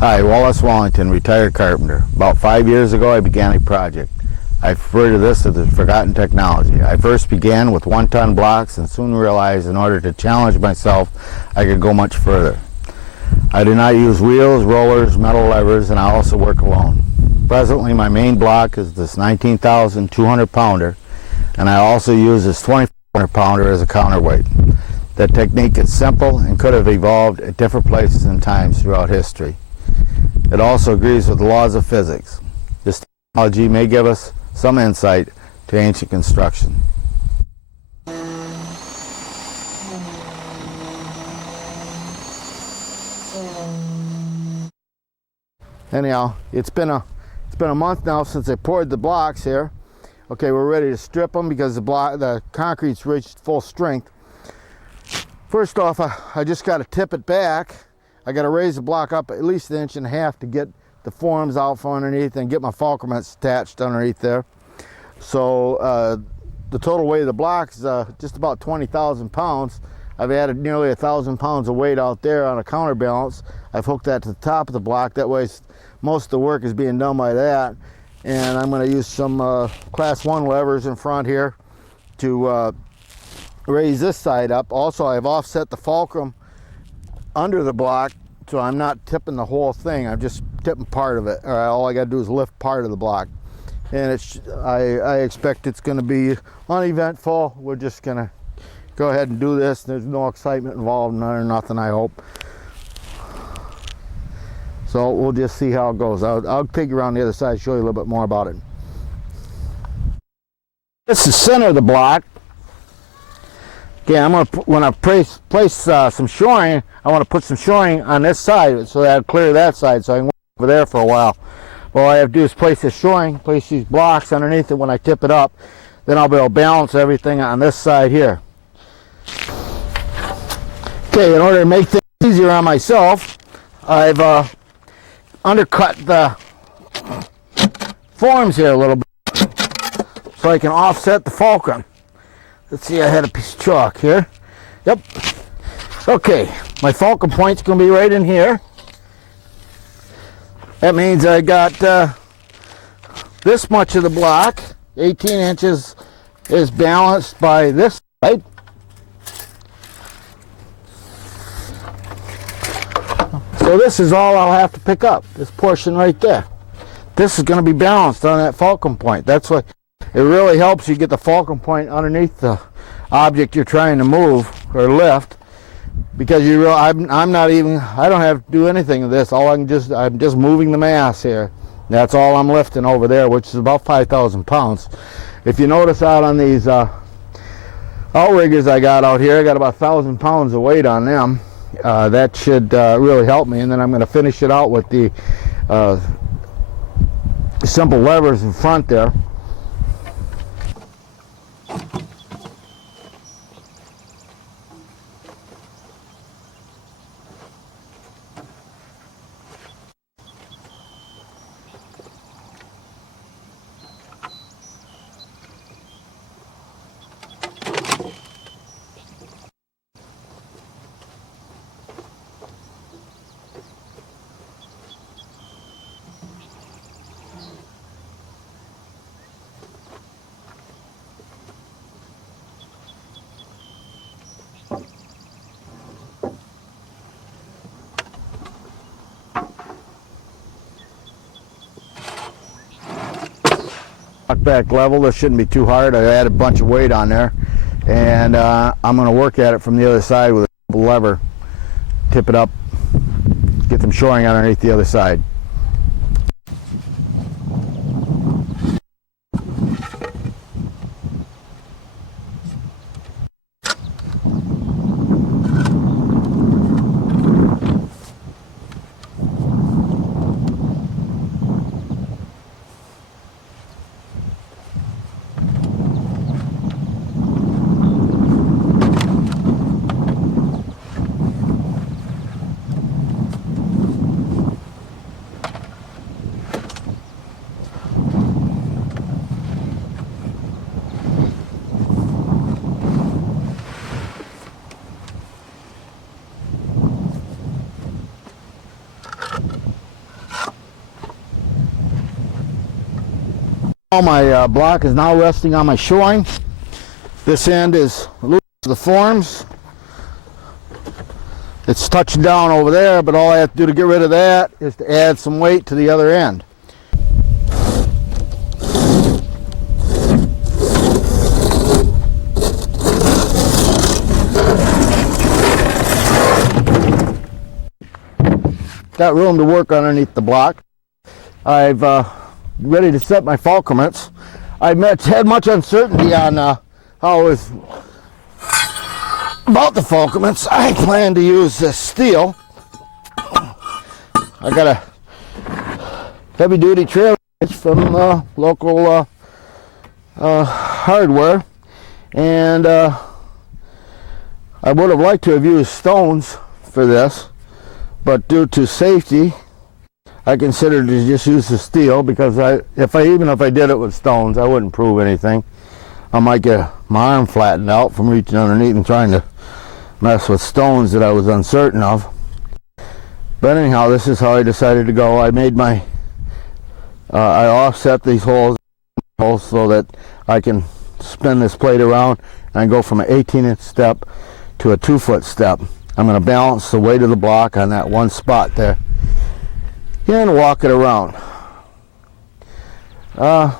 Hi, Wallington, retired carpenter. About 5 years ago, I began a project. I refer to this as the forgotten technology. I first began with 1-ton blocks and soon realized in order to challenge myself, I could go much further. I do not use wheels, rollers, metal levers, and I also work alone. Presently, my main block is this 19,200 pounder, and I also use this 2,400 pounder as a counterweight. The technique is simple and could have evolved at different places and times throughout history. It also agrees with the laws of physics. This technology may give us some insight to ancient construction. Anyhow, it's been a month now since I poured the blocks here. Okay, we're ready to strip them because the concrete's reached full strength. First off, I just got to tip it back. I got to raise the block up at least 1.5 inches to get the forms out from underneath and get my fulcrum attached underneath there. So the total weight of the block is just about 20,000 pounds. I've added nearly 1,000 pounds of weight out there on a counterbalance. I've hooked that to the top of the block. That way most of the work is being done by that. And I'm going to use some class 1 levers in front here to raise this side up. Also, I've offset the fulcrum under the block, so I'm not tipping the whole thing. I'm just tipping part of it. All I got to do is lift part of the block. And I expect it's going to be uneventful. We're just going to go ahead and do this. There's no excitement involved, none or nothing, I hope. So we'll just see how it goes. I'll take you around the other side, show you a little bit more about it. This is the center of the block. Okay, when I place some shoring, I want to put some shoring on this side so that I'll clear that side so I can work over there for a while. All I have to do is place this shoring, place these blocks underneath it when I tip it up. Then I'll be able to balance everything on this side here. Okay, in order to make things easier on myself, I've undercut the forms here a little bit so I can offset the fulcrum. Let's see, I had a piece of chalk here. Yep. Okay, my fulcrum point's going to be right in here. That means I got this much of the block, 18 inches, is balanced by this side. So this is all I'll have to pick up, this portion right there. This is going to be balanced on that fulcrum point. That's what it really helps you get the fulcrum point underneath the object you're trying to move or lift, because I don't have to do anything of this. I'm just moving the mass here. That's all I'm lifting over there, which is about 5,000 pounds. If you notice out on these outriggers I got out here, I got about 1,000 pounds of weight on them. That should really help me. And then I'm going to finish it out with the simple levers in front there. Back level, this shouldn't be too hard. I added a bunch of weight on there, and I'm going to work at it from the other side with a lever. Tip it up, get them shoring underneath the other side. My block is now resting on my shoring. This end is loose to the forms. It's touching down over there, but all I have to do to get rid of that is to add some weight to the other end. Got room to work underneath the block. I've ready to set my fulcruments. I had much uncertainty on how it was about the fulcruments. I plan to use this steel. I got a heavy duty trailer from local hardware, and I would have liked to have used stones for this, but due to safety I considered to just use the steel, because even if I did it with stones, I wouldn't prove anything. I might get my arm flattened out from reaching underneath and trying to mess with stones that I was uncertain of. But anyhow, this is how I decided to go. I made my I offset these holes so that I can spin this plate around and go from an 18-inch step to a 2-foot step. I'm going to balance the weight of the block on that one spot there and walk it around. I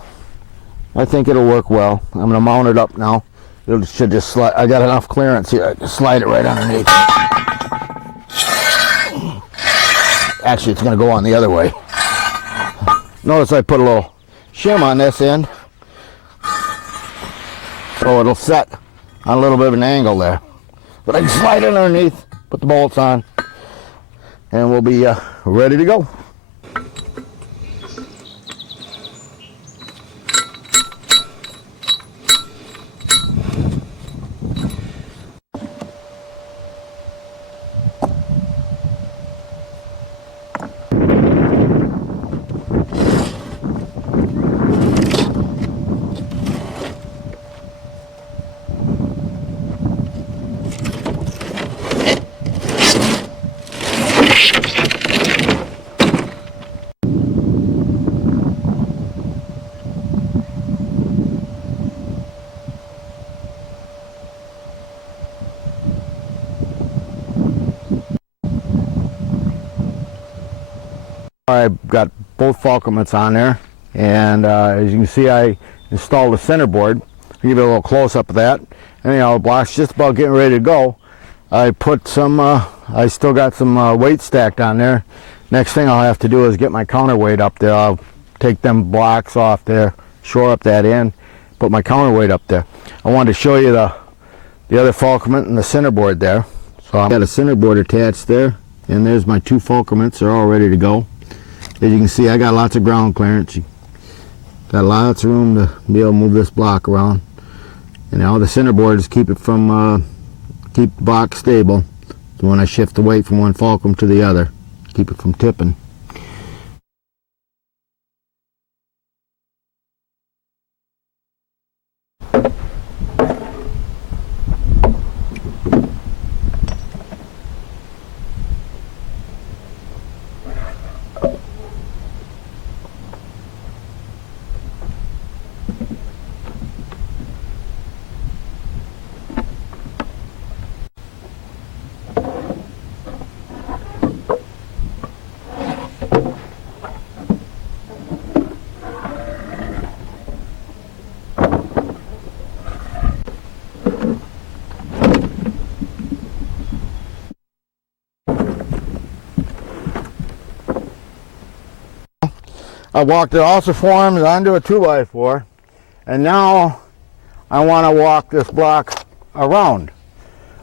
think it'll work well. I'm going to mount it up now. It should just slide. I got enough clearance here. I can slide it right underneath. Actually, it's going to go on the other way. Notice I put a little shim on this end, so it'll set on a little bit of an angle there. But I can slide it underneath, put the bolts on, and we'll be ready to go. I've got both fulcruments on there, and as you can see, I installed a center board. I'll give you a little close-up of that. Anyhow, the block's just about getting ready to go. I put some, I still got some weight stacked on there. Next thing I'll have to do is get my counterweight up there. I'll take them blocks off there, shore up that end, put my counterweight up there. I wanted to show you the other fulcrament and the center board there. So I've got a center board attached there, and there's my two fulcruments. They're all ready to go. As you can see, I got lots of ground clearance. Got lots of room to be able to move this block around. And now the center board is keep the block stable. So when I shift the weight from one fulcrum to the other, keep it from tipping. I walked it off the forms onto a 2x4, and now I want to walk this block around.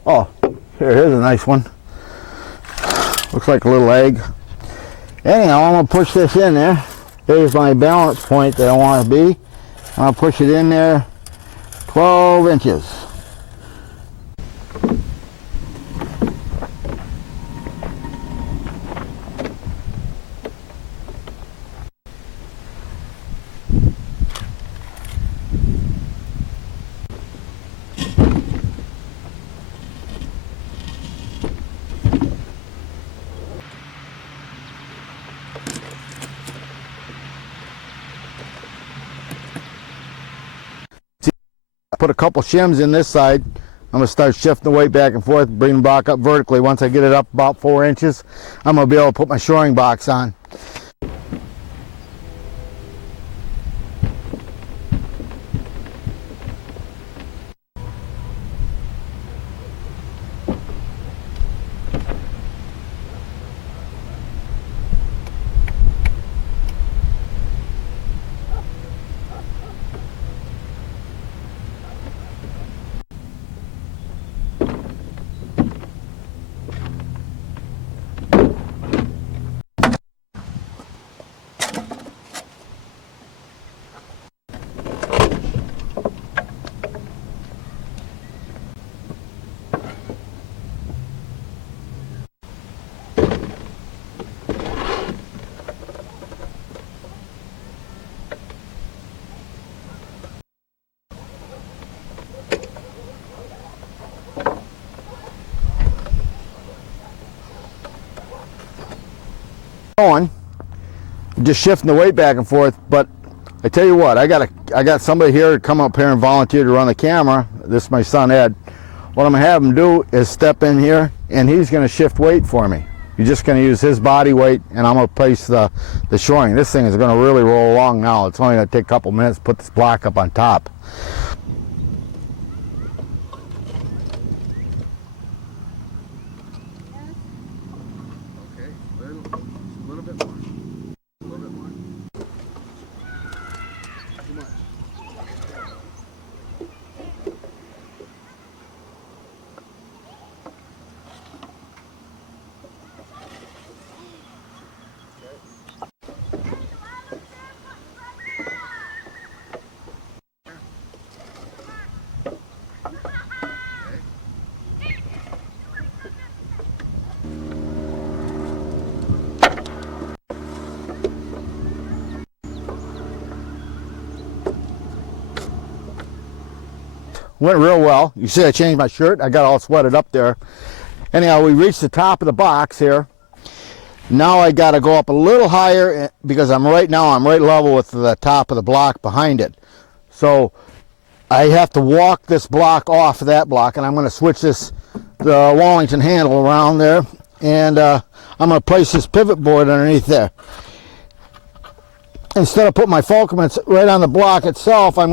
Oh, here's a nice one. Looks like a little egg. Anyhow, I'm going to push this in there. Here's my balance point that I want to be. I'll push it in there 12 inches. put a couple shims in this side. I'm going to start shifting the weight back and forth, bring the block up vertically. Once I get it up about 4 inches, I'm going to be able to put my shoring box on. Just shifting the weight back and forth, but I tell you what, I got somebody here to come up here and volunteer to run the camera. This is my son Ed. What I'm gonna have him do is step in here and he's gonna shift weight for me. You're just gonna use his body weight and I'm gonna place the shoring. This thing is gonna really roll along now. It's only gonna take a couple minutes to put this block up on top. Went real well. You see I changed my shirt. I got all sweated up there. Anyhow, we reached the top of the box here. Now I got to go up a little higher because I'm right level with the top of the block behind it. So I have to walk this block off of that block, and I'm going to switch the Wallington handle around there, and I'm going to place this pivot board underneath there. Instead of putting my fulcrum right on the block itself, I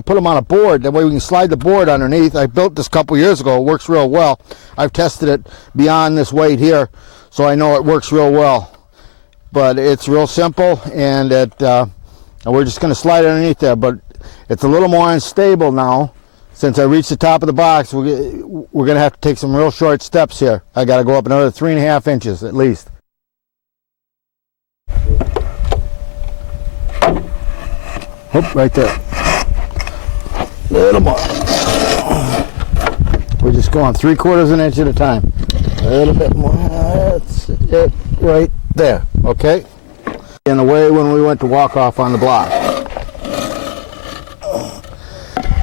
put them on a board. That way we can slide the board underneath. I built this a couple years ago. It works real well. I've tested it beyond this weight here, so I know it works real well. But it's real simple, and we're just going to slide it underneath there. But it's a little more unstable now. Since I reached the top of the box, we're going to have to take some real short steps here. I got to go up another 3.5 inches at least. Oop, right there. A little more. We're just going 3/4 inch at a time. A little bit more. That's it right there. Okay? In the way when we went to walk off on the block.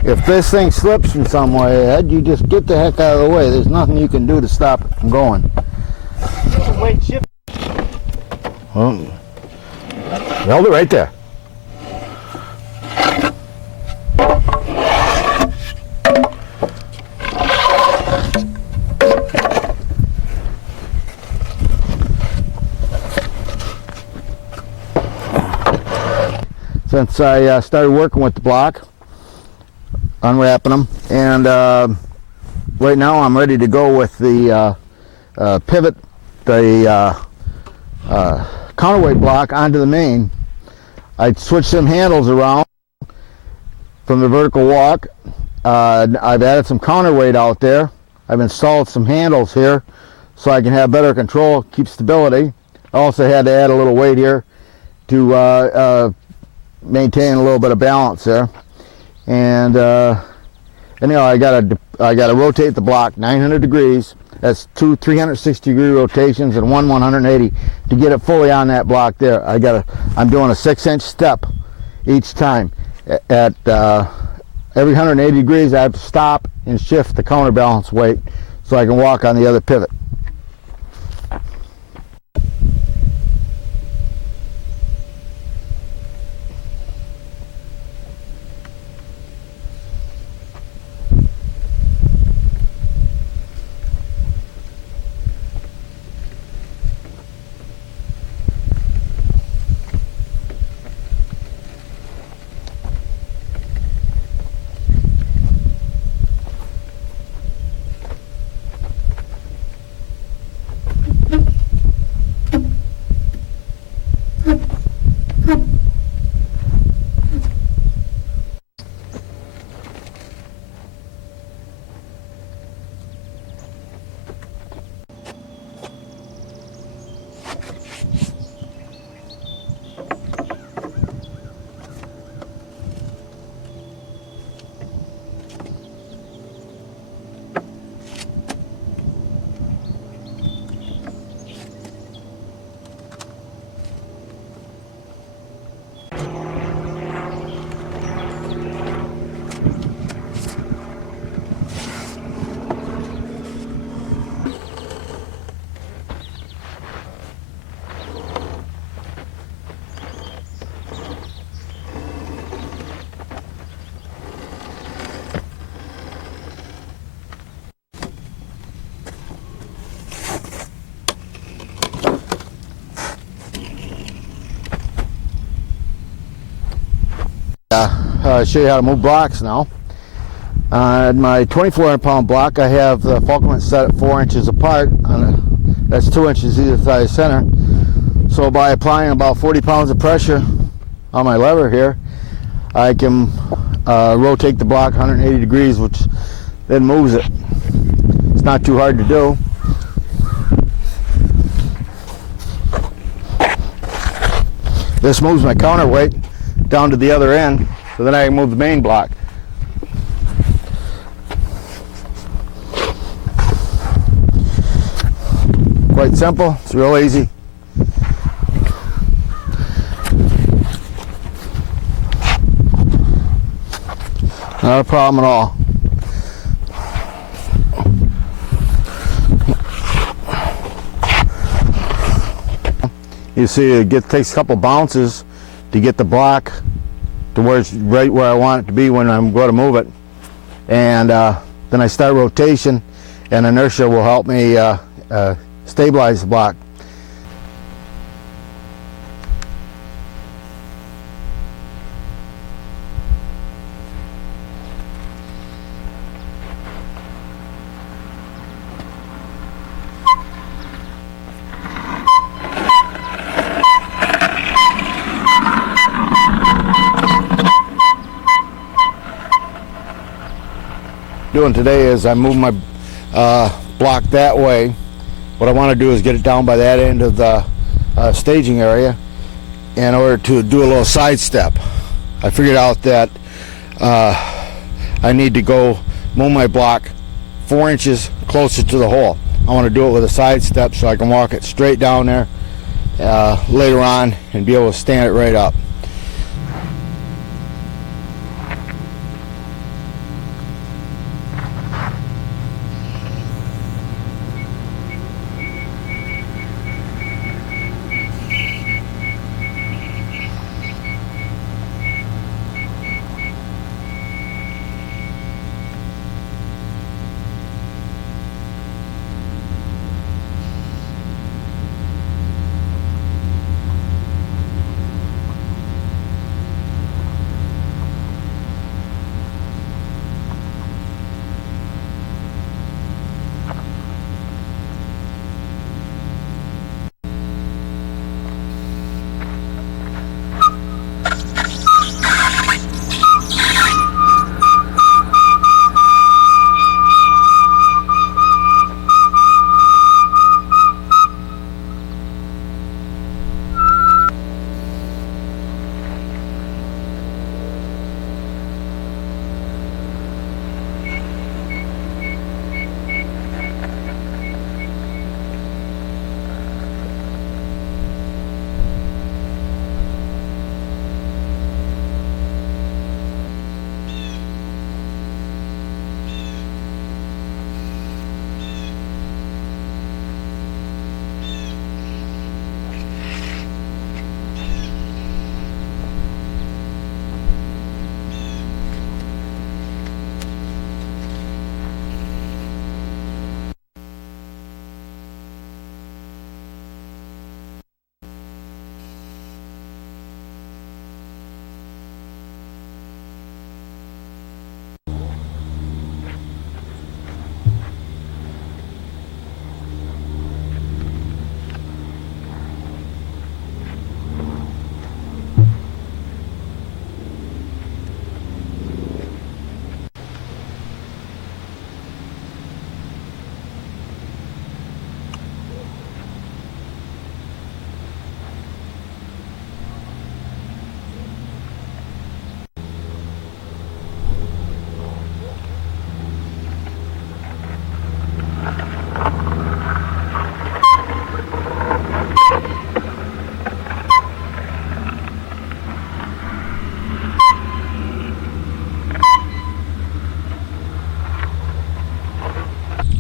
If this thing slips in some way, Ed, you just get the heck out of the way. There's nothing you can do to stop it from going. Weight shift. Held it right there. Since I started working with the block, unwrapping them, and right now I'm ready to go with the pivot, the counterweight block onto the main. I switched some handles around from the vertical walk. I've added some counterweight out there. I've installed some handles here so I can have better control, keep stability. I also had to add a little weight here to maintain a little bit of balance there. And anyhow, I gotta rotate the block 900 degrees. That's 2 360-degree rotations and one 180 to get it fully on that block there. I'm doing a 6-inch step each time. At every 180 degrees, I have to stop and shift the counterbalance weight so I can walk on the other pivot. Show you how to move blocks now. On my 2,400-pound block, I have the fulcrum set at 4 inches apart. That's 2 inches either side of center. So by applying about 40 pounds of pressure on my lever here, I can rotate the block 180 degrees, which then moves it. It's not too hard to do. This moves my counterweight down to the other end, so then I can move the main block. Quite simple, it's real easy. Not a problem at all. You see, it takes a couple bounces to get the block to where it's right where I want it to be when I'm going to move it. And then I start rotation, and inertia will help me stabilize the block. Doing today is I move my block that way. What I want to do is get it down by that end of the staging area in order to do a little side step. I figured out that I need to go move my block 4 inches closer to the hole. I want to do it with a side step so I can walk it straight down there later on and be able to stand it right up.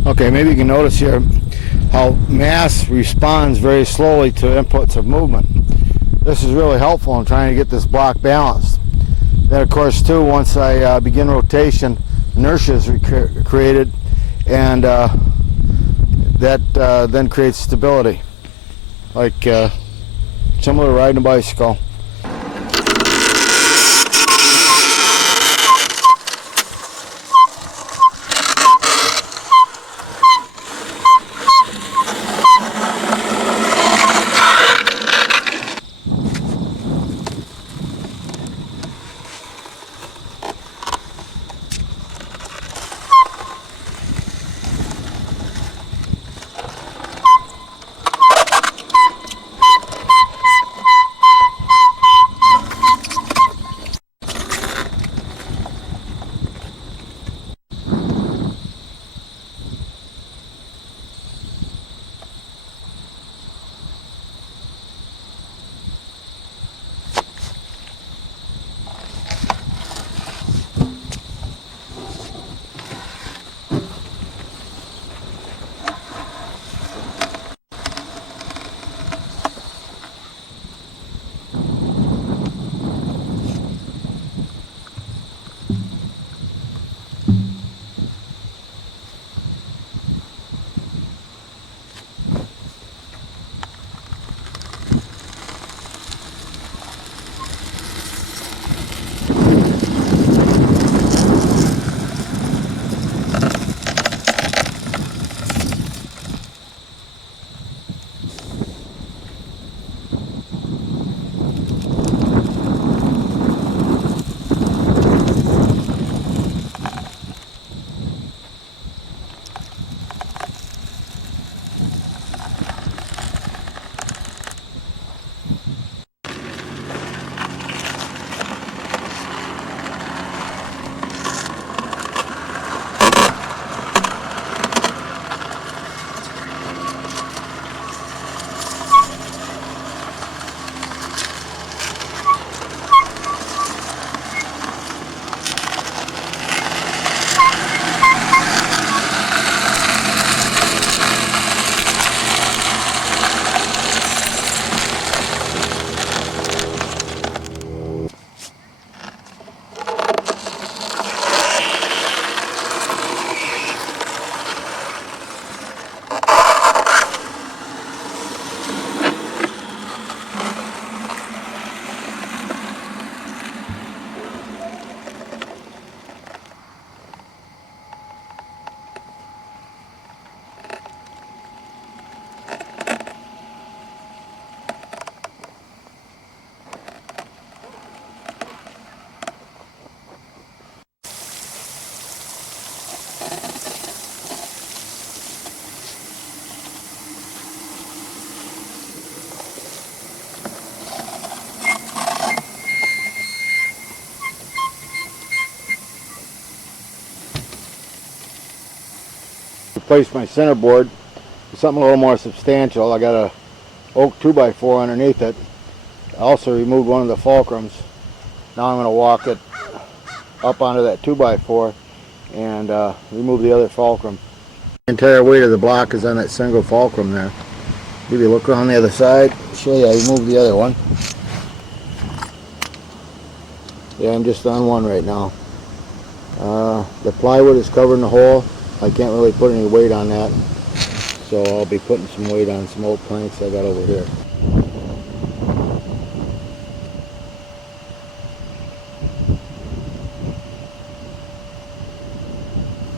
Okay, maybe you can notice here how mass responds very slowly to inputs of movement. This is really helpful in trying to get this block balanced. Then of course too, once I begin rotation, inertia is created, and that then creates stability, like similar to riding a bicycle. replace my center board with something a little more substantial. I got a oak 2x4 underneath it. I also removed one of the fulcrums. Now I'm going to walk it up onto that 2x4 and remove the other fulcrum. The entire weight of the block is on that single fulcrum there. Give you a look on the other side. Show you I removed the other one. Yeah, I'm just on one right now. The plywood is covering the hole. I can't really put any weight on that, so I'll be putting some weight on some old planks I got over here.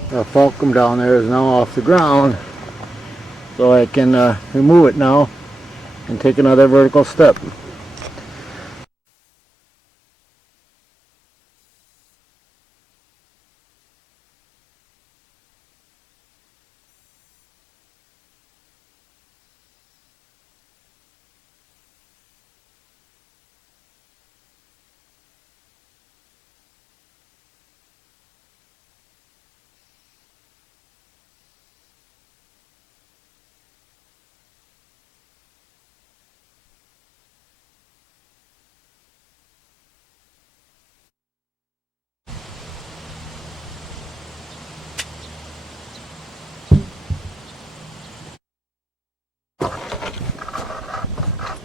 The fulcrum down there is now off the ground, so I can remove it now and take another vertical step.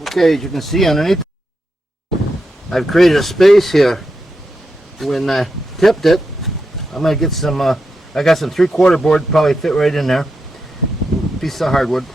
Okay, as you can see underneath, I've created a space here. When I tipped it, I'm going to get some, I got some 3/4 board, probably fit right in there. Piece of hardwood.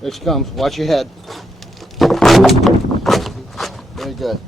There she comes. Watch your head. Very good.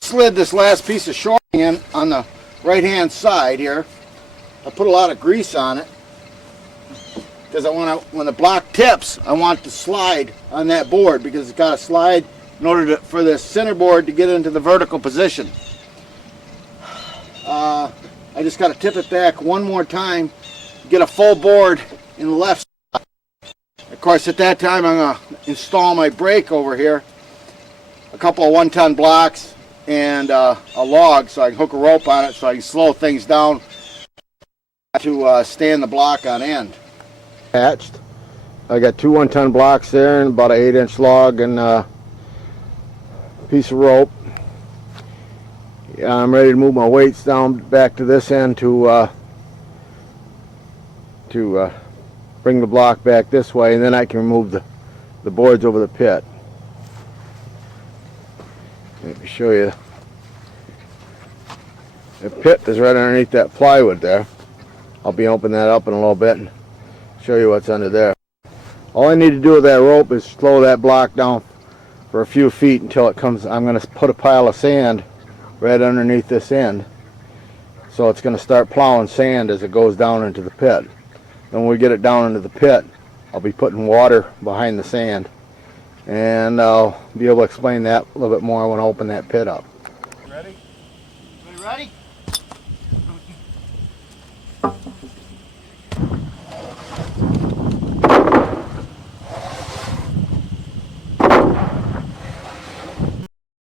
Slid this last piece of shoring in on the right hand side here. I put a lot of grease on it because I want to, when the block tips, I want to slide on that board because it's got to slide in order for the center board to get into the vertical position. I just got to tip it back one more time to get a full board in the left side. Of course, at that time I'm going to install my brake over here, a couple of 1-ton blocks and a log so I can hook a rope on it so I can slow things down to stand the block on end. Attached. I got 2 1-ton blocks there and about an 8-inch log and a piece of rope. I'm ready to move my weights down back to this end to bring the block back this way, and then I can remove the boards over the pit. Let me show you. The pit is right underneath that plywood there. I'll be opening that up in a little bit and show you what's under there. All I need to do with that rope is slow that block down for a few feet until it comes. I'm going to put a pile of sand right underneath this end So it's going to start plowing sand as it goes down into the pit. Then when we get it down into the pit, I'll be putting water behind the sand. And I'll be able to explain that a little bit more when I open that pit up. Ready? Ready?